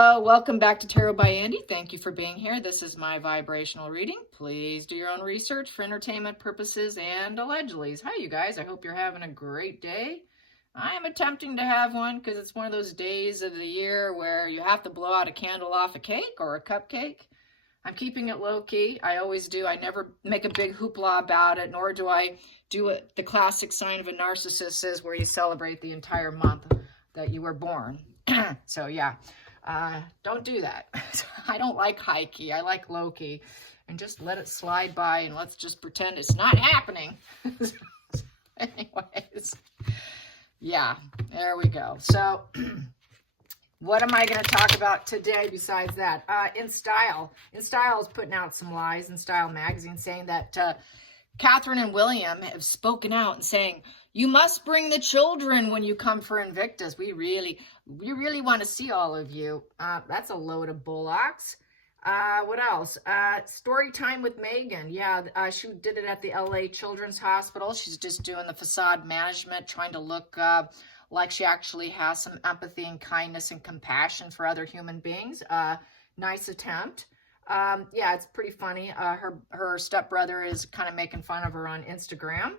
Hello, welcome back to Tarot by Andy. Thank you for being here. This is my vibrational reading. Please do your own research for entertainment purposes and allegedly. Hi, you guys. I hope you're having a great day. I am attempting to have one because it's one of those days of the year where you have to blow out a candle off a cake or a cupcake. I'm keeping it low-key. I always do. I never make a big hoopla about it, nor do I do what the classic sign of a narcissist is, where you celebrate the entire month that you were born. So, yeah. Don't do that. I don't like high key. I like low key, and just let it slide by and let's just pretend it's not happening. Anyways, yeah, there we go. So what am I going to talk about today besides that? In Style is putting out some lies in Style magazine, saying that Catherine and William have spoken out and saying, you must bring the children when you come for Invictus. We really want to see all of you. That's a load of bullocks. What else? Story time with Megan. Yeah, she did it at the LA Children's Hospital. She's just doing the facade management, trying to look like she actually has some empathy and kindness and compassion for other human beings. Nice attempt. Yeah, it's pretty funny. Her stepbrother is kind of making fun of her on Instagram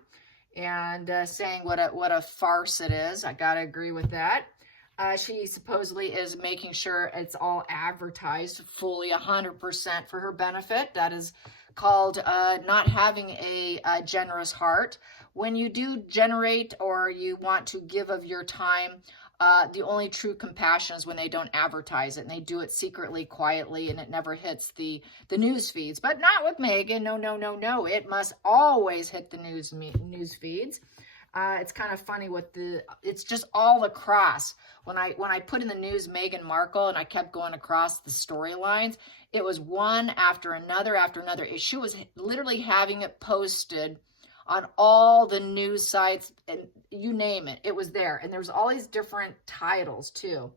and saying what a farce it is. I gotta agree with that. She supposedly is making sure it's all advertised fully 100% for her benefit. That is called not having a generous heart. When you do generate or you want to give of your time, the only true compassion is when they don't advertise it and they do it secretly, quietly, and it never hits the news feeds. But not with Megan. No. It must always hit the news feeds. It's kind of funny with it's just all across. When I put in the news Meghan Markle and I kept going across the storylines, it was one after another after another. She was literally having it posted on all the news sites, and you name it, it was there. And there was all these different titles too.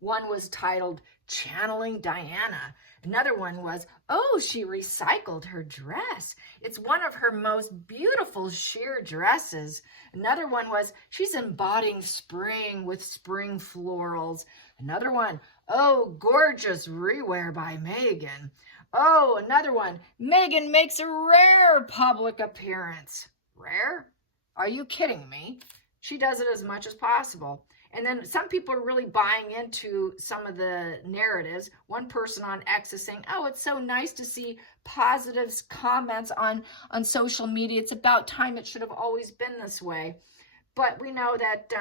One was titled Channeling Diana. Another one was, oh, she recycled her dress. It's one of her most beautiful sheer dresses. Another one was, she's embodying spring with spring florals. Another one, oh, gorgeous rewear by Megan. Oh, another one, Megan makes a rare public appearance. Rare? Are you kidding me? She does it as much as possible. And then some people are really buying into some of the narratives. One person on X is saying, oh, it's so nice to see positive comments on social media. It's about time. It should have always been this way. But we know that,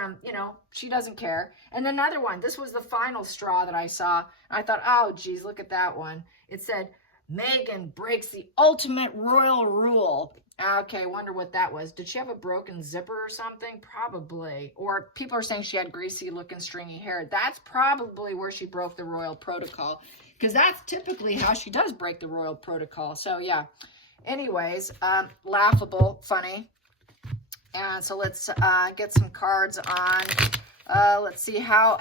she doesn't care. And another one, this was the final straw that I saw. I thought, oh, geez, look at that one. It said, Megan breaks the ultimate royal rule. Okay, wonder what that was. Did she have a broken zipper or something? Probably. Or people are saying she had greasy looking stringy hair. That's probably where she broke the royal protocol, because that's typically how she does break the royal protocol. So yeah. Anyways, laughable, funny. And so let's get some cards on. Let's see how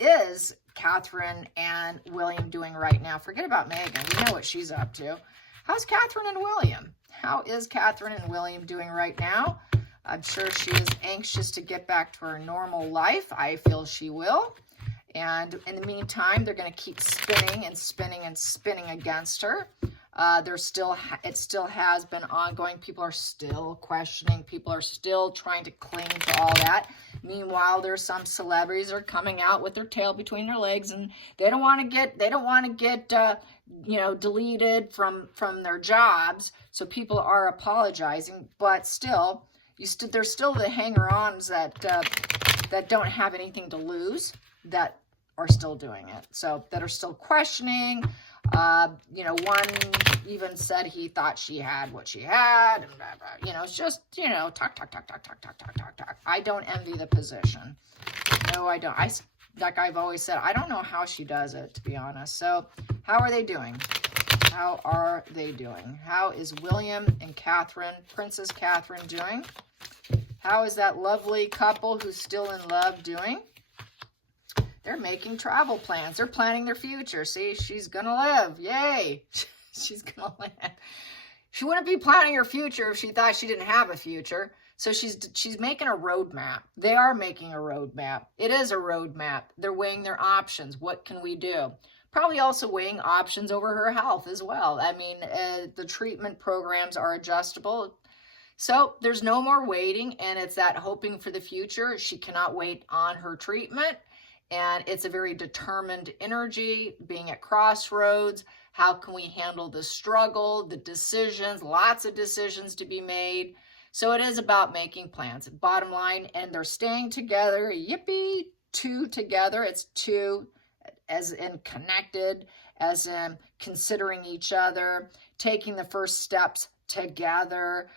is Catherine and William doing right now? Forget about Megan. We know what she's up to. How's Catherine and William? How is Catherine and William doing right now? I'm sure she is anxious to get back to her normal life. I feel she will. And in the meantime, they're going to keep spinning and spinning and spinning against her. It still has been ongoing. People are still questioning. People are still trying to cling to all that. Meanwhile, there's some celebrities are coming out with their tail between their legs, and they don't want to get deleted from their jobs. So people are apologizing, but still, there's still the hanger-ons that don't have anything to lose, that are still doing it. So that are still questioning. One even said he thought she had what she had, and blah, blah. It's just, talk. I don't envy the position. No, I don't. Like I've always said, I don't know how she does it, to be honest. So how are they doing? How are they doing? How is William and Catherine, Princess Catherine, doing? How is that lovely couple who's still in love doing? They're making travel plans. They're planning their future. See, she's going to live. Yay. She's going to live. She wouldn't be planning her future if she thought she didn't have a future. So she's making a roadmap. They are making a roadmap. It is a roadmap. They're weighing their options. What can we do? Probably also weighing options over her health as well. I mean, the treatment programs are adjustable. So there's no more waiting, and it's that hoping for the future. She cannot wait on her treatment, and it's a very determined energy, being at crossroads. How can we handle the struggle, the decisions, lots of decisions to be made. So it is about making plans. Bottom line, and they're staying together. Yippee, two together. It's two as in connected, as in considering each other, taking the first steps together,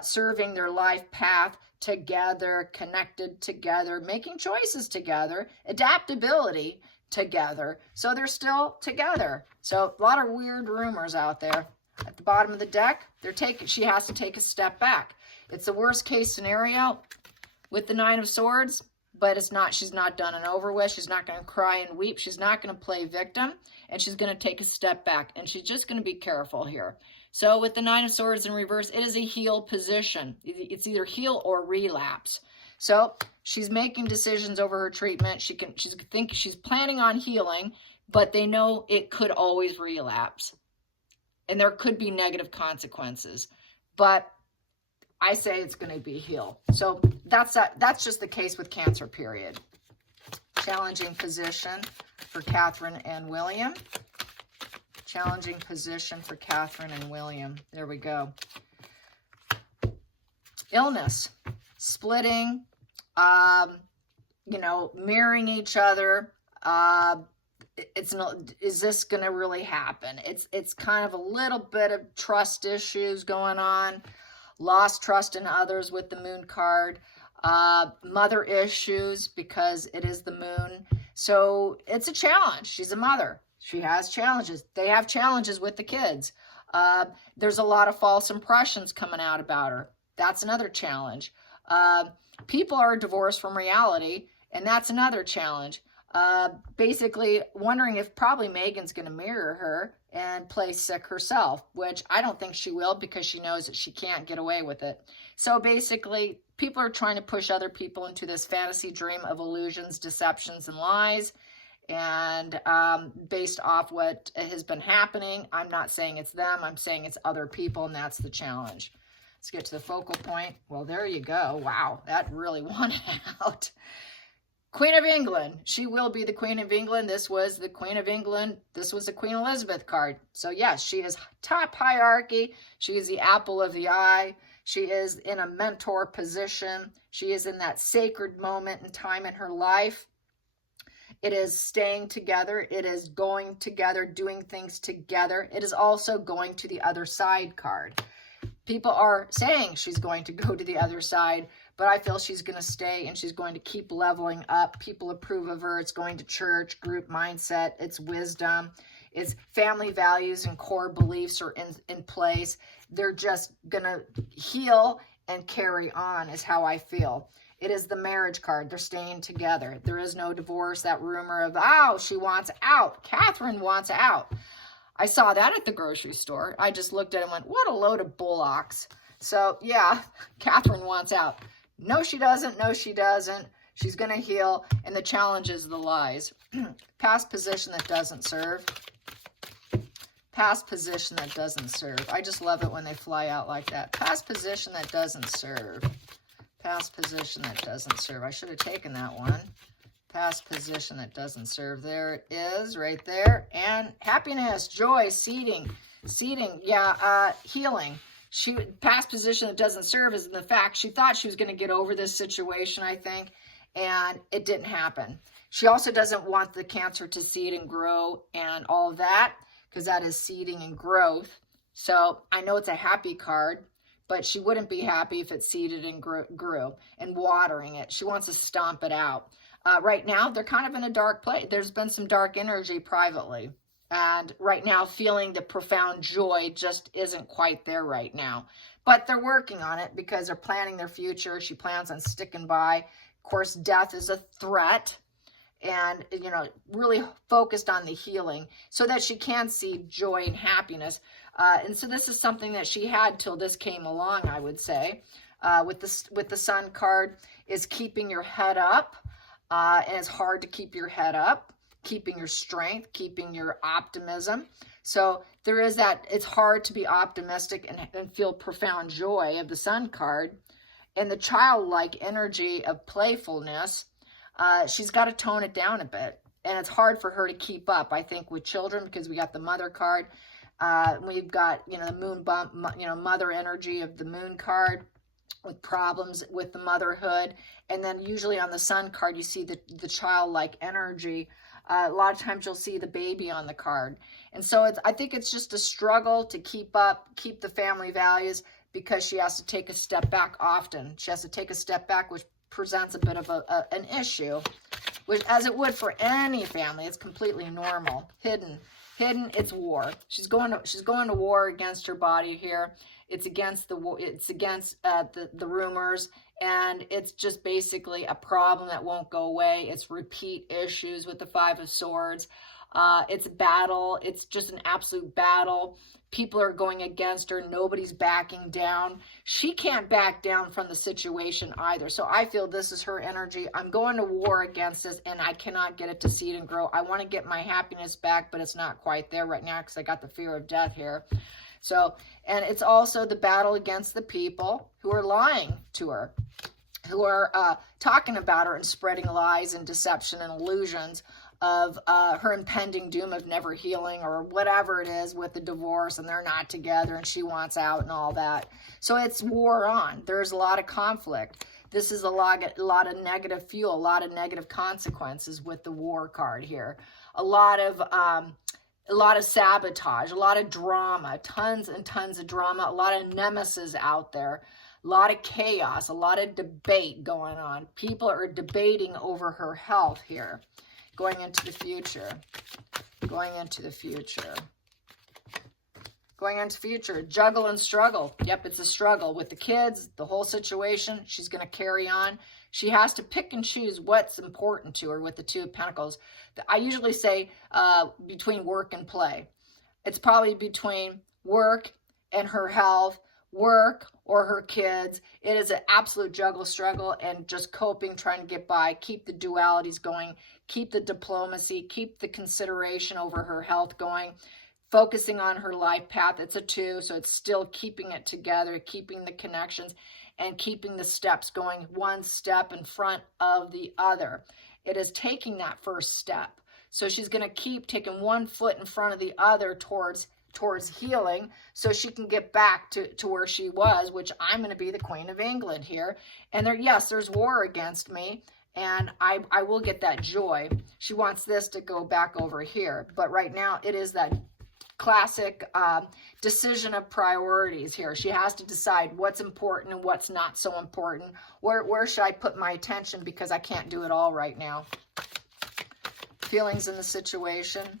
serving their life path together, connected together, making choices together, adaptability together. So they're still together. So a lot of weird rumors out there. At the bottom of the deck, she has to take a step back. It's the worst case scenario with the Nine of Swords, but she's not done and over with. She's not going to cry and weep. She's not going to play victim, and she's going to take a step back, and she's just going to be careful here. So with the Nine of Swords in reverse, it is a heal position. It's either heal or relapse. So she's making decisions over her treatment. She's planning on healing, but they know it could always relapse, and there could be negative consequences. But I say it's going to be heal. So that's just the case with Cancer, period. Challenging position for Catherine and William. Challenging position for Catherine and William. There we go. Illness, splitting, mirroring each other. Is this going to really happen? It's kind of a little bit of trust issues going on. Lost trust in others with the Moon card. Mother issues because it is the Moon. So it's a challenge. She's a mother. She has challenges. They have challenges with the kids. There's a lot of false impressions coming out about her. That's another challenge. People are divorced from reality, and that's another challenge. Basically wondering if probably Megan's going to mirror her and play sick herself, which I don't think she will, because she knows that she can't get away with it. So basically, people are trying to push other people into this fantasy dream of illusions, deceptions, and lies. And based off what has been happening, I'm not saying it's them, I'm saying it's other people, and that's the challenge. Let's get to the focal point. Well, there you go. Wow, that really won out. Queen of England. She will be the Queen of England. This was the Queen of England. This was the Queen Elizabeth card. So yes, she is top hierarchy. She is the apple of the eye. She is in a mentor position. She is in that sacred moment in time in her life. It is staying together. It is going together, doing things together. It is also going to the other side card. People are saying she's going to go to the other side, but I feel she's going to stay, and she's going to keep leveling up. People approve of her. It's going to church, group mindset. It's wisdom. It's family values and core beliefs are in place. They're just going to heal and carry on is how I feel. It is the marriage card. They're staying together. There is no divorce. That rumor of, oh, she wants out. Catherine wants out. I saw that at the grocery store. I just looked at it and went, what a load of bullocks. So, yeah, Catherine wants out. No, she doesn't. No, she doesn't. She's going to heal. And the challenge is the lies. Past position that doesn't serve. Past position that doesn't serve. I just love it when they fly out like that. Past position that doesn't serve. Past position that doesn't serve. I should have taken that one. Past position that doesn't serve. There it is, right there. And happiness, joy, seeding, yeah, healing. Past position that doesn't serve is in the fact she thought she was going to get over this situation, I think, and it didn't happen. She also doesn't want the Cancer to seed and grow and all of that, because that is seeding and growth. So I know it's a happy card, but she wouldn't be happy if it seeded and grew and watering it. She wants to stomp it out. Right now, they're kind of in a dark place. There's been some dark energy privately. And right now, feeling the profound joy just isn't quite there right now. But they're working on it because they're planning their future. She plans on sticking by. Of course, death is a threat. And, really focused on the healing so that she can see joy and happiness. And so this is something that she had till this came along, I would say. with the Sun card is keeping your head up. And it's hard to keep your head up, keeping your strength, keeping your optimism. So there is that, it's hard to be optimistic and feel profound joy of the Sun card. And the childlike energy of playfulness, she's got to tone it down a bit. And it's hard for her to keep up, I think, with children, because we got the Mother card. We've got, the moon bump, mother energy of the Moon card with problems with the motherhood. And then usually on the Sun card, you see the childlike energy. A lot of times you'll see the baby on the card. And so I think it's just a struggle to keep up, keep the family values, because she has to take a step back often. She has to take a step back, which presents a bit of an issue, which, as it would for any family, it's completely normal. Hidden, it's war. She's going to war against her body here. It's against the rumors, and it's just basically a problem that won't go away. It's repeat issues with the Five of Swords. It's a battle. It's just an absolute battle. People are going against her. Nobody's backing down. She can't back down from the situation either. So I feel this is her energy. I'm going to war against this, and I cannot get it to seed and grow. I want to get my happiness back, but it's not quite there right now because I got the fear of death here. So, and it's also the battle against the people who are lying to her, who are talking about her and spreading lies and deception and illusions of her impending doom of never healing, or whatever it is with the divorce, and they're not together and she wants out and all that. So it's war on. There's a lot of conflict. This is a lot of negative fuel, a lot of negative consequences with the War card here. A lot of sabotage, a lot of drama, tons and tons of drama, a lot of nemesis out there, a lot of chaos, a lot of debate going on. People are debating over her health here. Going into the future, juggle and struggle. Yep, it's a struggle with the kids, the whole situation. She's going to carry on. She has to pick and choose what's important to her with the Two of Pentacles. I usually say between work and play. It's probably between work and her health, work or her kids. It is an absolute juggle struggle and just coping, trying to get by, keep the dualities going, keep the diplomacy, keep the consideration over her health going, focusing on her life path. It's a 2, so it's still keeping it together, keeping the connections and keeping the steps going one step in front of the other. It is taking that first step. So she's going to keep taking one foot in front of the other towards healing, so she can get back to where she was, which I'm going to be the Queen of England here. And there's war against me, and I will get that joy. She wants this to go back over here, but right now it is that classic decision of priorities here. She has to decide what's important and what's not so important. Where should I put my attention, because I can't do it all right now. Feelings in the situation.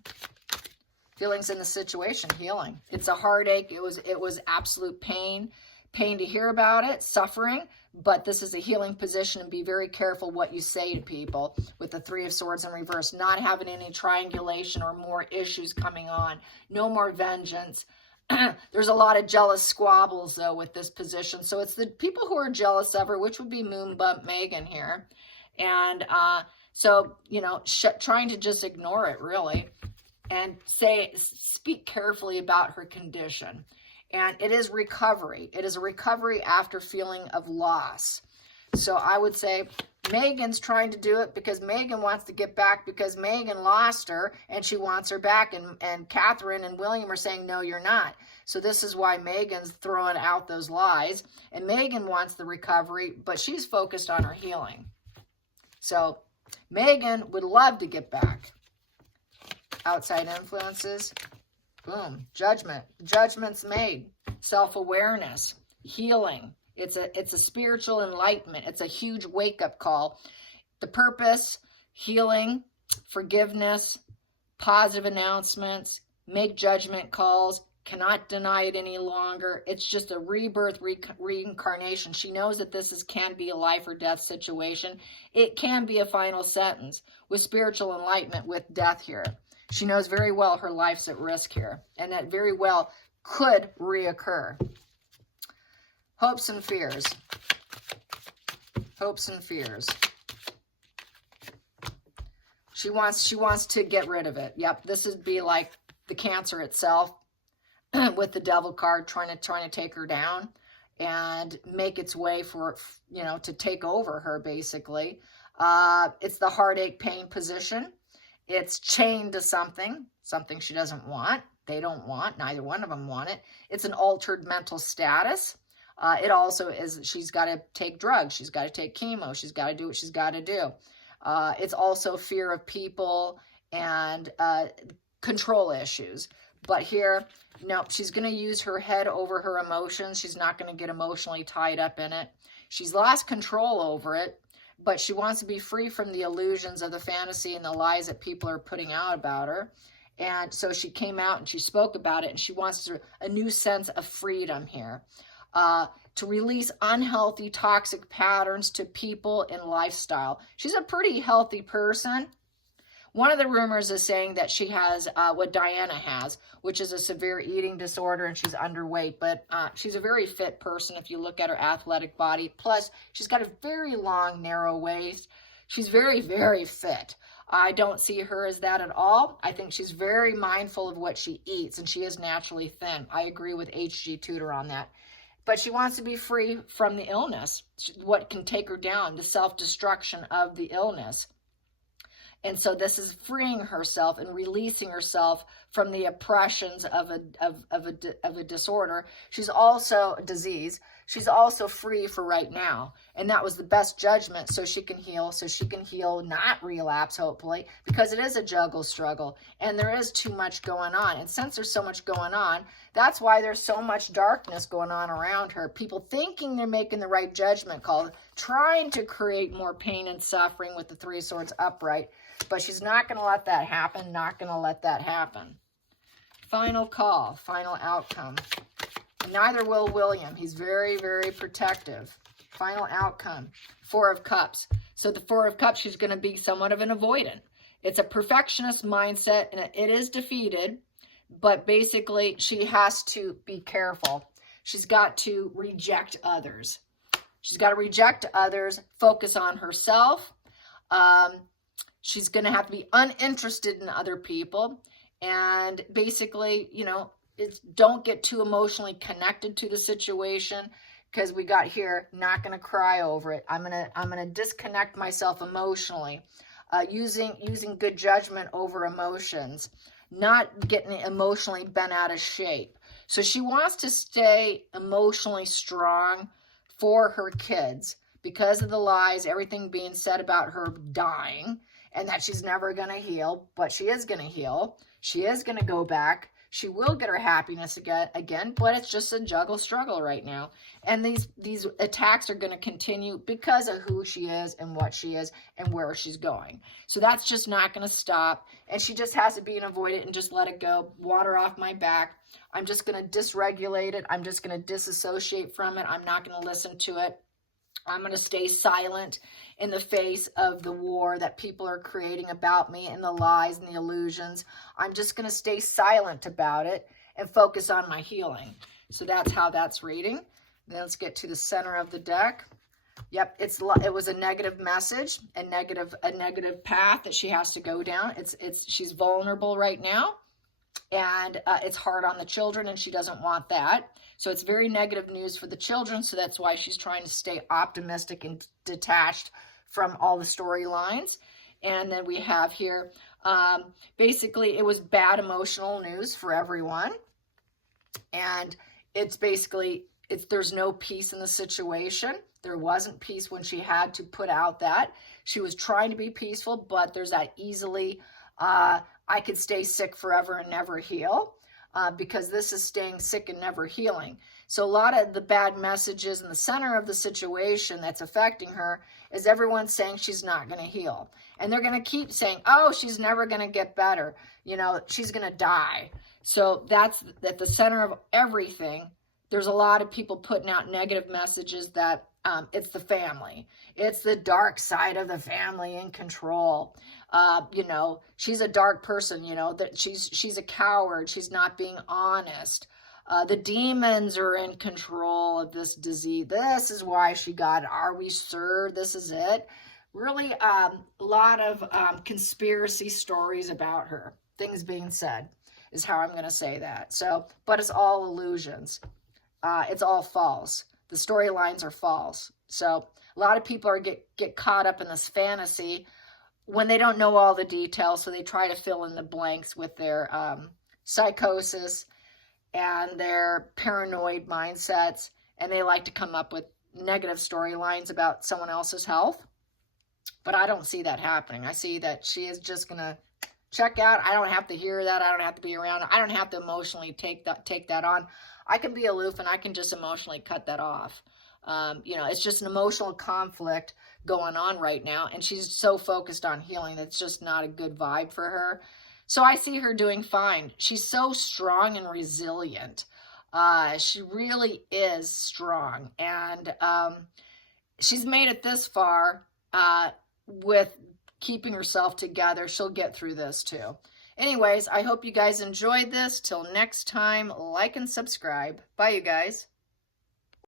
Healing. It's a heartache. It was absolute pain to hear about it, suffering, but this is a healing position, and be very careful what you say to people with the Three of Swords in reverse, not having any triangulation or more issues coming on, no more vengeance. There's a lot of jealous squabbles though with this position. So it's the people who are jealous of her, which would be Moon Bump Megan here. And so, trying to just ignore it really. And speak carefully about her condition. And it is recovery. It is a recovery after feeling of loss. So I would say Megan's trying to do it because Megan wants to get back, because Megan lost her and she wants her back. And Catherine and William are saying, no, you're not. So this is why Megan's throwing out those lies. And Megan wants the recovery, but she's focused on her healing. So Megan would love to get back. Outside influences, boom, judgment. Judgment's made. Self-awareness, healing. It's a spiritual enlightenment. It's a huge wake-up call. The purpose, healing, forgiveness, positive announcements, make judgment calls, cannot deny it any longer. It's just a rebirth, reincarnation. She knows that this can be a life or death situation. It can be a final sentence with spiritual enlightenment with death here. She knows very well her life's at risk here, and that very well could reoccur. Hopes and fears. Hopes and fears. She wants to get rid of it. Yep, this would be like the Cancer itself with the Devil card trying to take her down and make its way for, you know, to take over her, basically. It's the heartache pain position. It's chained to something she doesn't want. They don't want, neither one of them want it. It's an altered mental status. It also is, she's got to take drugs. She's got to take chemo. She's got to do what she's got to do. It's also fear of people and control issues. But here, no, she's going to use her head over her emotions. She's not going to get emotionally tied up in it. She's lost control over it, but she wants to be free from the illusions of the fantasy and the lies that people are putting out about her. And so she came out and she spoke about it, and she wants a new sense of freedom here. To release unhealthy, toxic patterns to people and lifestyle. She's a pretty healthy person. One of the rumors is saying that she has what Diana has, which is a severe eating disorder, and she's underweight. But she's a very fit person if you look at her athletic body. Plus, she's got a very long, narrow waist. She's very, very fit. I don't see her as that at all. I think she's very mindful of what she eats, and she is naturally thin. I agree with H.G. Tudor on that. But she wants to be free from the illness, what can take her down, the self-destruction of the illness. And so this is freeing herself and releasing herself from the oppressions of a disorder. She's also a disease. She's also free for right now. And that was the best judgment, so she can heal, not relapse, hopefully, because it is a juggle struggle. And there is too much going on. And since there's so much going on, that's why there's so much darkness going on around her. People thinking they're making the right judgment call, trying to create more pain and suffering with the Three of Swords upright. But she's not going to let that happen, not going to let that happen. Final call, final outcome. Neither will William. He's very, very protective. Final outcome, Four of Cups. So the Four of Cups, she's going to be somewhat of an avoidant. It's a perfectionist mindset, and it is defeated. But basically, she has to be careful. She's got to reject others. She's got to reject others, focus on herself. She's going to have to be uninterested in other people. And basically, you know, don't get too emotionally connected to the situation, because we got here, not going to cry over it. I'm going to disconnect myself emotionally, using good judgment over emotions, not getting emotionally bent out of shape. So she wants to stay emotionally strong for her kids because of the lies, everything being said about her dying, and that she's never going to heal, but she is going to heal. She is going to go back. She will get her happiness again, but it's just a juggle struggle right now. And these attacks are going to continue because of who she is and what she is and where she's going. So that's just not going to stop. And she just has to be an avoidant and just let it go. Water off my back. I'm just going to dysregulate it. I'm just going to disassociate from it. I'm not going to listen to it. I'm going to stay silent in the face of the war that people are creating about me and the lies and the illusions. I'm just going to stay silent about it and focus on my healing. So that's how that's reading. Then let's get to the center of the deck. Yep, it was a negative message, a negative path that she has to go down. She's vulnerable right now, and it's hard on the children, and she doesn't want that. So it's very negative news for the children, so that's why she's trying to stay optimistic and detached from all the storylines. And then we have here, basically, it was bad emotional news for everyone. And it's basically, there's no peace in the situation. There wasn't peace when she had to put out that. She was trying to be peaceful, but there's that easily, I could stay sick forever and never heal. Because this is staying sick and never healing. So a lot of the bad messages in the center of the situation that's affecting her is everyone saying she's not going to heal. And they're going to keep saying, oh, she's never going to get better. You know, she's going to die. So that's at the center of everything. There's a lot of people putting out negative messages that it's the family. It's the dark side of the family in control. You know, she's a dark person, you know, that she's a coward. She's not being honest. The demons are in control of this disease. This is why she got it. Are we sure this is it? Really, a lot of conspiracy stories about her. Things being said is how I'm going to say that. So, but it's all illusions. It's all false. The storylines are false. So a lot of people are get caught up in this fantasy when they don't know all the details. So they try to fill in the blanks with their psychosis and their paranoid mindsets. And they like to come up with negative storylines about someone else's health. But I don't see that happening. I see that she is just going to check out. I don't have to hear that. I don't have to be around. I don't have to emotionally take that on. I can be aloof and I can just emotionally cut that off. You know, it's just an emotional conflict going on right now. And she's so focused on healing that's just not a good vibe for her. So I see her doing fine. She's so strong and resilient. She really is strong. And she's made it this far with keeping herself together. She'll get through this too. Anyways, I hope you guys enjoyed this. Till next time, like and subscribe. Bye, you guys.